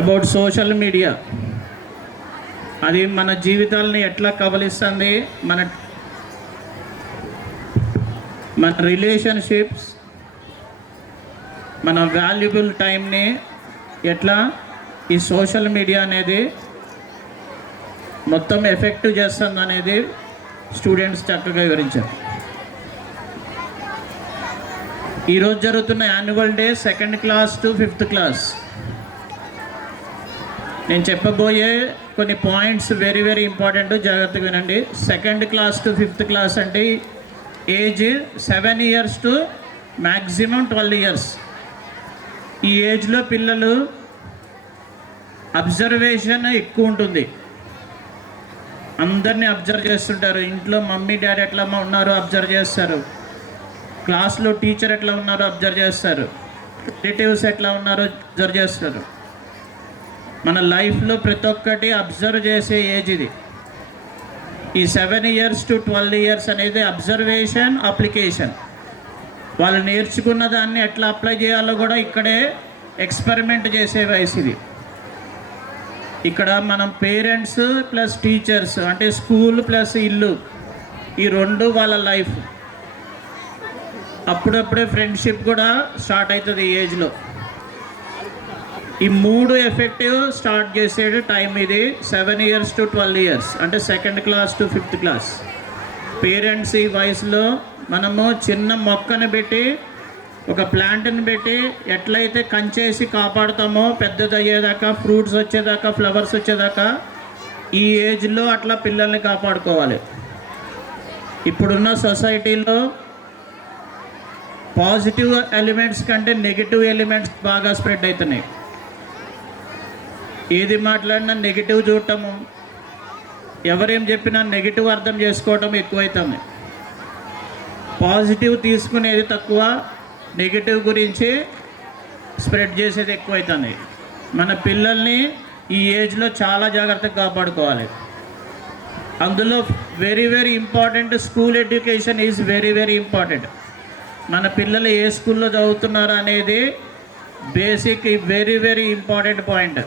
About social media. అది మన జీవితాలని ఎట్లా కబలిస్తుంది, మన రిలేషన్షిప్స్, మన వాల్యుబుల్ టైంని ఎట్లా ఈ సోషల్ మీడియా అనేది మొత్తం ఎఫెక్ట్ చేస్తుంది అనేది స్టూడెంట్స్ చక్కగా వివరించారు. ఈరోజు జరుగుతున్న annual day 2nd class to 5th class. నేను చెప్పబోయే కొన్ని పాయింట్స్ వెరీ వెరీ ఇంపార్టెంట్, జాగ్రత్తగా వినండి. 2nd class to 5th class అంటే age 7 years to maximum 12 years. ఈ ఏజ్లో పిల్లలు అబ్జర్వేషన్ ఎక్కువ ఉంటుంది. అందరినీ అబ్జర్వ్ చేస్తుంటారు. ఇంట్లో మమ్మీ డాడీ ఎట్లా ఉన్నారో అబ్జర్వ్ చేస్తారు, క్లాస్లో టీచర్ ఎట్లా ఉన్నారో అబ్జర్వ్ చేస్తారు, రిలేటివ్స్ ఎట్లా ఉన్నారో అబ్జర్వ్ చేస్తారు. మన లైఫ్లో ప్రతి ఒక్కటి అబ్జర్వ్ చేసే ఏజ్ ఇది. ఈ 7 years టు 12 years అనేది అబ్జర్వేషన్ అప్లికేషన్. వాళ్ళు నేర్చుకున్న దాన్ని ఎట్లా అప్లై చేయాలో కూడా ఇక్కడే ఎక్స్పెరిమెంట్ చేసే వయసు ఇది. ఇక్కడ మనం పేరెంట్స్ ప్లస్ టీచర్స్ అంటే స్కూల్ ప్లస్ ఇల్లు, ఈ రెండు వాళ్ళ లైఫ్. అప్పుడప్పుడే ఫ్రెండ్షిప్ కూడా స్టార్ట్ అవుతుంది ఈ ఏజ్లో. ఈ 3 ఎఫెక్టివ్ స్టార్ట్ చేసే టైం ఇది 7 years టు 12 years అంటే 2nd class to 5th class. Parents ఈ వయసులో మనము చిన్న మొక్కను పెట్టి, ఒక ప్లాంట్ని పెట్టి ఎట్లయితే కంచేసి కాపాడుతామో పెద్దది అయ్యేదాకా, ఫ్రూట్స్ వచ్చేదాకా, ఫ్లవర్స్ వచ్చేదాకా, ఈ ఏజ్లో అట్లా పిల్లల్ని కాపాడుకోవాలి. ఇప్పుడున్న సొసైటీలో పాజిటివ్ ఎలిమెంట్స్ కంటే నెగిటివ్ ఎలిమెంట్స్ బాగా స్ప్రెడ్ అవుతున్నాయి. ఏది మాట్లాడినా నెగిటివ్ చూడటము, ఎవరేం చెప్పినా నెగిటివ్ అర్థం చేసుకోవటం ఎక్కువైతుంది. పాజిటివ్ తీసుకునేది తక్కువ, నెగిటివ్ గురించి స్ప్రెడ్ చేసేది ఎక్కువైతుంది. మన పిల్లల్ని ఈ ఏజ్లో చాలా జాగ్రత్తగా కాపాడుకోవాలి. అందులో very very important school education is very very important. మన పిల్లలు ఏ స్కూల్లో చదువుతున్నారు అనేది basic very very important point.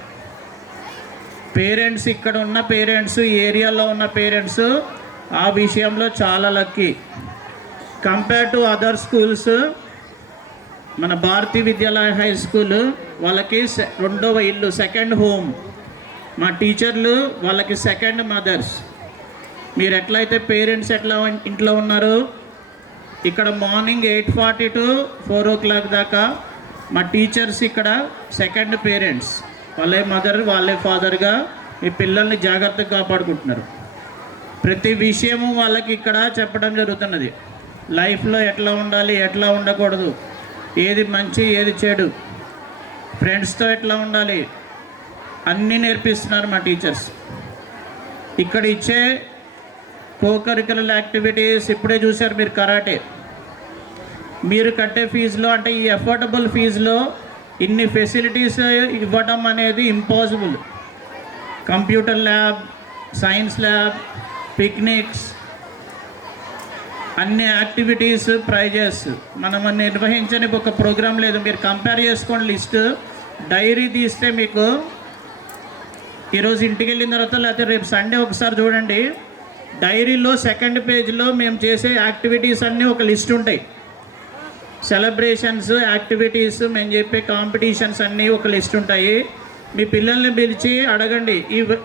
Parents, ఇక్కడ ఉన్న పేరెంట్స్, ఈ ఏరియాలో ఉన్న పేరెంట్స్ ఆ విషయంలో చాలా lucky. Compare to other schools, మన భారతీయ విద్యాలయ హై స్కూల్ వాళ్ళకి రెండవ ఇల్లు, సెకండ్ హోమ్. మా టీచర్లు వాళ్ళకి సెకండ్ మదర్స్. మీరు ఎట్లయితే పేరెంట్స్ ఎట్లా ఇంట్లో ఉన్నారో, ఇక్కడ మార్నింగ్ 8:40 టు 4 o'clock దాకా మా టీచర్స్ ఇక్కడ సెకండ్ పేరెంట్స్. వాళ్ళే మదర్, వాళ్ళే ఫాదర్గా మీ పిల్లల్ని జాగ్రత్తగా కాపాడుకుంటున్నారు. ప్రతి విషయము వాళ్ళకి ఇక్కడ చెప్పడం జరుగుతున్నది. లైఫ్లో ఎట్లా ఉండాలి, ఎట్లా ఉండకూడదు, ఏది మంచి ఏది చెడు, ఫ్రెండ్స్తో ఎట్లా ఉండాలి, అన్నీ నేర్పిస్తున్నారు మా టీచర్స్. ఇక్కడ ఇచ్చే కోకరికులర్ యాక్టివిటీస్ ఇప్పుడే చూశారు మీరు. కరాటే మీరు కట్టే ఫీజులో, అంటే ఈ అఫోర్డబుల్ ఫీజులో ఇన్ని ఫెసిలిటీస్ ఇవ్వడం అనేది impossible. Computer lab, science lab, picnics, అన్ని యాక్టివిటీస్, ప్రైజెస్ మనం నిర్వహించని ఒక ప్రోగ్రాం లేదు. మీరు కంపేర్ చేసుకోండి లిస్ట్. డైరీ తీస్తే మీకు ఈరోజు ఇంటికి వెళ్ళిన తర్వాత, లేకపోతే రేపు సండే ఒకసారి చూడండి, డైరీలో 2nd పేజ్లో మేము చేసే యాక్టివిటీస్ అన్నీ ఒక లిస్ట్ ఉంటాయి. సెలబ్రేషన్స్, యాక్టివిటీస్, మేము చెప్పే కాంపిటీషన్స్ అన్నీ ఒక లిస్ట్ ఉంటాయి. మీ పిల్లల్ని పిలిచి అడగండి,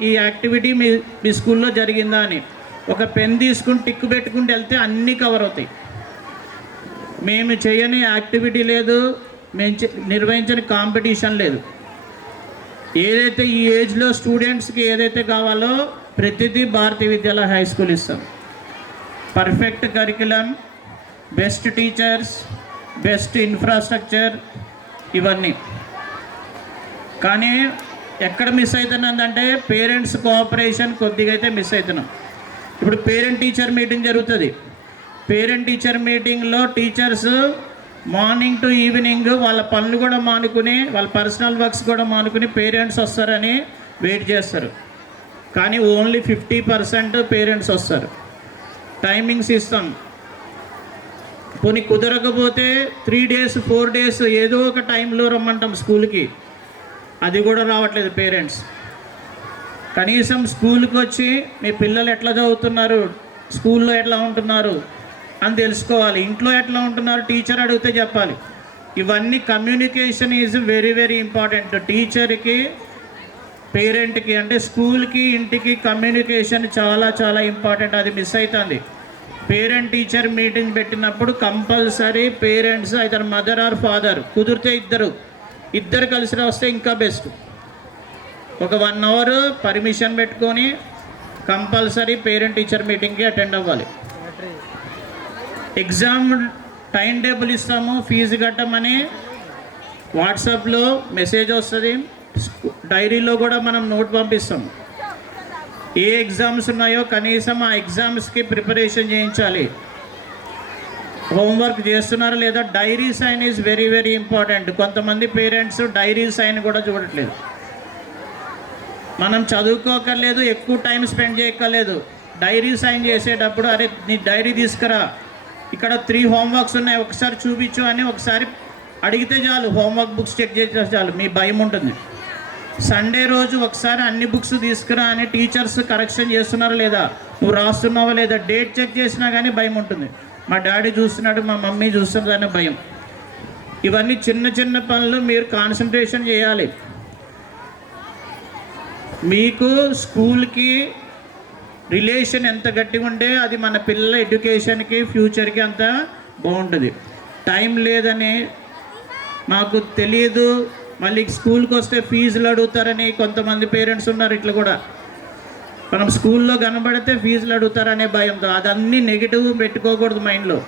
ఈ యాక్టివిటీ మీ స్కూల్లో జరిగిందా అని. ఒక పెన్ తీసుకుని టిక్ పెట్టుకుంటూ వెళ్తే అన్నీ కవర్ అవుతాయి. మేము చేయని యాక్టివిటీ లేదు, మేము నిర్వహించని కాంపిటీషన్ లేదు. ఏదైతే ఈ ఏజ్లో స్టూడెంట్స్కి ఏదైతే కావాలో ప్రతిదీ భారతీయ విద్యాలయ హై స్కూల్ ఇస్తాం. Perfect curriculum, best teachers, best infrastructure, ఇవన్నీ. కానీ ఎక్కడ మిస్ అవుతున్నదంటే పేరెంట్స్ కోఆపరేషన్ కొద్దిగా అయితే మిస్ అవుతున్నాం. ఇప్పుడు పేరెంట్ టీచర్ మీటింగ్ జరుగుతుంది. పేరెంట్ టీచర్ మీటింగ్లో టీచర్స్ మార్నింగ్ టు ఈవినింగ్ వాళ్ళ పనులు కూడా మానుకుని, వాళ్ళ పర్సనల్ వర్క్స్ కూడా మానుకుని పేరెంట్స్ వస్తారని వెయిట్ చేస్తారు. కానీ ఓన్లీ 50% పేరెంట్స్ వస్తారు. టైమింగ్స్ ఇస్తాం. పోనీ కుదరకపోతే 3 days 4 days ఏదో ఒక టైంలో రమ్మంటాం స్కూల్కి. అది కూడా రావట్లేదు పేరెంట్స్. కనీసం స్కూల్కి వచ్చి మీ పిల్లలు ఎట్లా చదువుతున్నారు, స్కూల్లో ఎట్లా ఉంటున్నారు అని తెలుసుకోవాలి. ఇంట్లో ఎట్లా ఉంటున్నారు టీచర్ అడిగితే చెప్పాలి. ఇవన్నీ communication is very very important. టీచర్కి పేరెంట్కి అంటే స్కూల్కి ఇంటికి కమ్యూనికేషన్ చాలా చాలా ఇంపార్టెంట్. అది మిస్ అవుతుంది. పేరెంట్ టీచర్ మీటింగ్ పెట్టినప్పుడు compulsory parents either mother or father, కుదిరితే ఇద్దరు కలిసి వస్తే ఇంకా బెస్ట్. ఒక 1 అవర్ పర్మిషన్ పెట్టుకొని కంపల్సరీ పేరెంట్ టీచర్ మీటింగ్కి అటెండ్ అవ్వాలి. ఎగ్జామ్ టైం టేబుల్ ఇస్తాము, ఫీజు కట్టమని వాట్సాప్లో మెసేజ్ వస్తుంది, డైరీలో కూడా మనం నోట్ పంపిస్తాం. ఏ ఎగ్జామ్స్ ఉన్నాయో కనీసం ఆ ఎగ్జామ్స్కి ప్రిపరేషన్ చేయించాలి. హోంవర్క్ చేస్తున్నారా లేదా, diary sign is very very important. కొంతమంది పేరెంట్స్ డైరీ సైన్ కూడా చూడట్లేదు. మనం చదువుకోకర్లేదు, ఎక్కువ టైం స్పెండ్ చేయక్కర్లేదు, డైరీ సైన్ చేసేటప్పుడు అరే నీ డైరీ తీసుకురా, ఇక్కడ 3 హోంవర్క్స్ ఉన్నాయి ఒకసారి చూపించు అని ఒకసారి అడిగితే చాలు, హోంవర్క్ బుక్స్ చెక్ చేస్తే చాలు, మీ భయం ఉంటుంది. సండే రోజు ఒకసారి అన్ని బుక్స్ తీసుకురా అని టీచర్స్ కరెక్షన్ చేస్తున్నారా లేదా, నువ్వు రాస్తున్నావా లేదా, డేట్ చెక్ చేసినా కానీ భయం ఉంటుంది. మా డాడీ చూస్తున్నాడు, మా మమ్మీ చూస్తున్నది అనే భయం. ఇవన్నీ చిన్న చిన్న పనులు మీరు కాన్సన్ట్రేషన్ చేయాలి. మీకు స్కూల్కి రిలేషన్ ఎంత గట్టిగా ఉంటే అది మన పిల్లల ఎడ్యుకేషన్కి ఫ్యూచర్కి అంత బాగుంటుంది. టైం లేదని మాకు తెలియదు, మళ్ళీ స్కూల్కి వస్తే ఫీజులు అడుగుతారని కొంతమంది పేరెంట్స్ ఉన్నారు. ఇట్లా కూడా మనం స్కూల్లో కనబడితే ఫీజులు అడుగుతారనే భయంతో అదన్నీ నెగిటివ్ పెట్టుకోకూడదు మైండ్లో.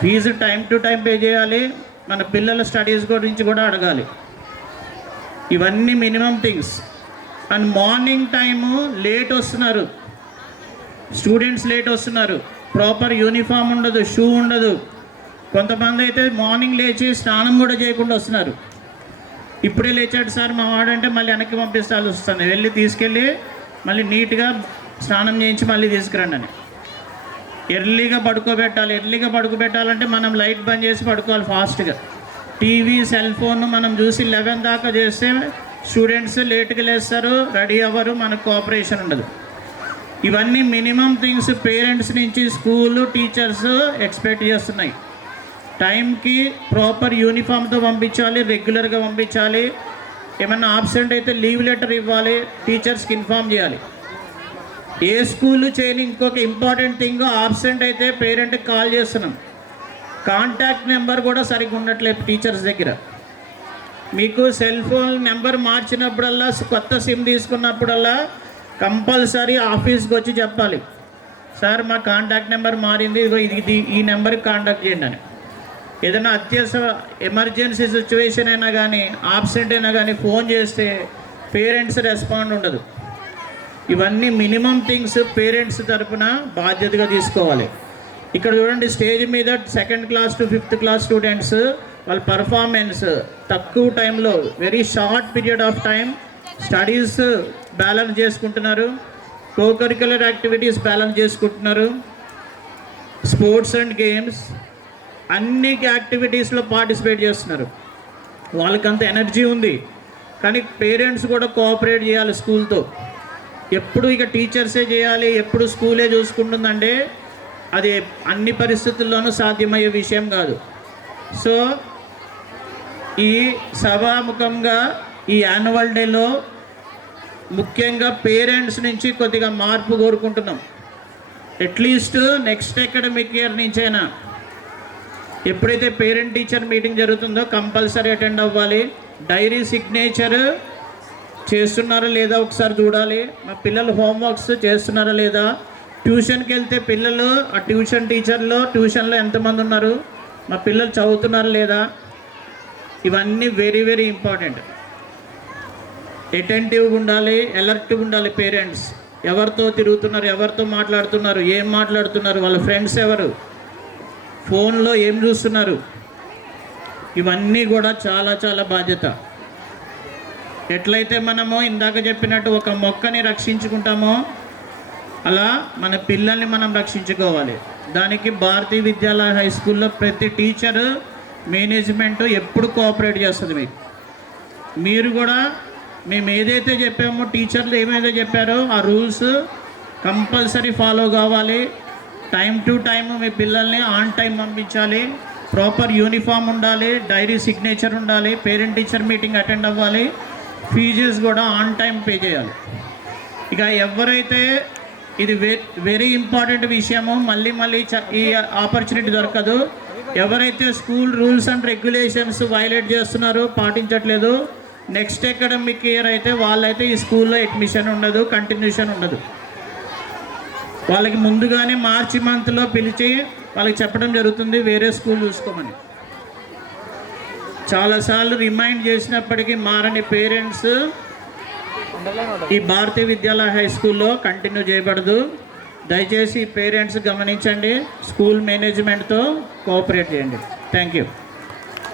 Fees time to time pay చేయాలి, మన పిల్లల స్టడీస్ గురించి కూడా అడగాలి. ఇవన్నీ minimum things. And morning time late వస్తున్నారు స్టూడెంట్స్, లేట్ వస్తున్నారు, ప్రాపర్ యూనిఫామ్ ఉండదు, షూ ఉండదు. కొంతమంది అయితే మార్నింగ్ లేచి స్నానం కూడా చేయకుండా వస్తున్నారు. ఇప్పుడే లేచాడు సార్ మా వాడంటే మళ్ళీ వెనక్కి పంపిస్తాల్సి వస్తుంది, వెళ్ళి తీసుకెళ్ళి మళ్ళీ నీట్గా స్నానం చేయించి మళ్ళీ తీసుకురండి అని. ఎర్లీగా పడుకోబెట్టాలంటే మనం లైట్ బంద్ చేసి పడుకోవాలి ఫాస్ట్గా. టీవీ సెల్ ఫోన్ మనం చూసి 11 దాకా చేస్తే స్టూడెంట్స్ లేట్గా లేస్తారు, రెడీ అవ్వరు, మనకు కోఆపరేషన్ ఉండదు. ఇవన్నీ మినిమం థింగ్స్ పేరెంట్స్ నుంచి స్కూలు టీచర్స్ ఎక్స్పెక్ట్ చేస్తున్నాయి. టైంకి ప్రాపర్ యూనిఫామ్తో పంపించాలి, రెగ్యులర్గా పంపించాలి. ఏమన్నా ఆబ్సెంట్ అయితే లీవ్ లెటర్ ఇవ్వాలి, టీచర్స్కి ఇన్ఫామ్ చేయాలి. ఏ స్కూలు చేయని ఇంకొక ఇంపార్టెంట్ థింగ్, ఆబ్సెంట్ అయితే పేరెంట్కి కాల్ చేస్తున్నాం, కాంటాక్ట్ నెంబర్ కూడా సరిగ్గా ఉండట్లేదు టీచర్స్ దగ్గర. మీకు సెల్ ఫోన్ నెంబర్ మార్చినప్పుడల్లా, కొత్త సిమ్ తీసుకున్నప్పుడల్లా కంపల్సరీ ఆఫీస్కి వచ్చి చెప్పాలి, సార్ మా కాంటాక్ట్ నెంబర్ మారింది, ఇది ఈ నెంబర్కి కాంటాక్ట్ చేయండి అని. ఏదైనా అత్యవసర ఎమర్జెన్సీ సిచ్యువేషన్ అయినా కానీ, ఆబ్సెంట్ అయినా కానీ ఫోన్ చేస్తే పేరెంట్స్ రెస్పాండ్ ఉండదు. ఇవన్నీ మినిమం థింగ్స్ పేరెంట్స్ తరఫున బాధ్యతగా తీసుకోవాలి. ఇక్కడ చూడండి, స్టేజ్ మీద 2nd class to 5th class students వాళ్ళ పర్ఫార్మెన్స్ తక్కువ టైంలో, very short period of time studies balance చేసుకుంటున్నారు, కోకరిక్యులర్ యాక్టివిటీస్ బ్యాలెన్స్ చేసుకుంటున్నారు, స్పోర్ట్స్ అండ్ గేమ్స్ అన్ని యాక్టివిటీస్లో పార్టిసిపేట్ చేస్తున్నారు. వాళ్ళకంత ఎనర్జీ ఉంది. కానీ పేరెంట్స్ కూడా కోఆపరేట్ చేయాలి స్కూల్తో. ఎప్పుడు ఇక టీచర్సే చేయాలి, ఎప్పుడు స్కూలే చూసుకుంటుందంటే అది అన్ని పరిస్థితుల్లోనూ సాధ్యమయ్యే విషయం కాదు. సో ఈ సభాముఖంగా ఈ యాన్యువల్ డేలో ముఖ్యంగా పేరెంట్స్ నుంచి కొద్దిగా మార్పు కోరుకుంటున్నాం. అట్లీస్ట్ నెక్స్ట్ అకాడమిక్ ఇయర్ నుంచైనా ఎప్పుడైతే పేరెంట్ టీచర్ మీటింగ్ జరుగుతుందో కంపల్సరీ అటెండ్ అవ్వాలి. డైరీ సిగ్నేచర్ చేస్తున్నారా లేదా ఒకసారి చూడాలి. మా పిల్లలు హోంవర్క్స్ చేస్తున్నారా లేదా, ట్యూషన్కి వెళ్తే పిల్లలు ఆ ట్యూషన్ ట్యూషన్లో ఎంతమంది ఉన్నారు, మా పిల్లలు చదువుతున్నారా లేదా, ఇవన్నీ వెరీ వెరీ ఇంపార్టెంట్. అటెంటివ్గా ఉండాలి, అలర్ట్గా ఉండాలి. పేరెంట్స్ ఎవరితో తిరుగుతున్నారు, ఎవరితో మాట్లాడుతున్నారు, ఏం మాట్లాడుతున్నారు, వాళ్ళ ఫ్రెండ్స్ ఎవరు, ఫోన్లో ఏం చూస్తున్నారు, ఇవన్నీ కూడా చాలా చాలా బాధ్యత. ఎట్లయితే మనము ఇందాక చెప్పినట్టు ఒక మొక్కని రక్షించుకుంటామో అలా మన పిల్లల్ని మనం రక్షించుకోవాలి. దానికి భారతీయ విద్యాలయ హై స్కూల్లో ప్రతి టీచరు, మేనేజ్మెంటు ఎప్పుడు కోఆపరేట్ చేస్తుంది మీకు. మీరు కూడా మేము ఏదైతే చెప్పామో, టీచర్లు ఏమైతే చెప్పారో ఆ రూల్స్ కంపల్సరీ ఫాలో కావాలి. టైం టు టైం మీ పిల్లల్ని ఆన్ టైం పంపించాలి. ప్రాపర్ యూనిఫామ్ ఉండాలి, డైరీ సిగ్నేచర్ ఉండాలి, పేరెంట్ టీచర్ మీటింగ్ అటెండ్ అవ్వాలి, ఫీజెస్ కూడా ఆన్ టైం పే చేయాలి. ఇక ఎవరైతే ఇది వెరీ ఇంపార్టెంట్ విషయము, మళ్ళీ ఈ ఆపర్చునిటీ దొరకదు. ఎవరైతే school rules and regulations violate చేస్తున్నారో, పాటించట్లేదు, నెక్స్ట్ అకాడమిక్ ఇయర్ అయితే వాళ్ళైతే ఈ స్కూల్లో అడ్మిషన్ ఉండదు, కంటిన్యూషన్ ఉండదు. వాళ్ళకి ముందుగానే మార్చి మంత్లో పిలిచి వాళ్ళకి చెప్పడం జరుగుతుంది వేరే స్కూల్ చూసుకోమని. చాలాసార్లు రిమైండ్ చేసినప్పటికీ మారని పేరెంట్స్ ఈ భారతీయ విద్యాలయ హై స్కూల్లో కంటిన్యూ చేయబడదు. దయచేసి పేరెంట్స్ గమనించండి, స్కూల్ మేనేజ్మెంట్తో కోఆపరేట్ చేయండి. Thank you.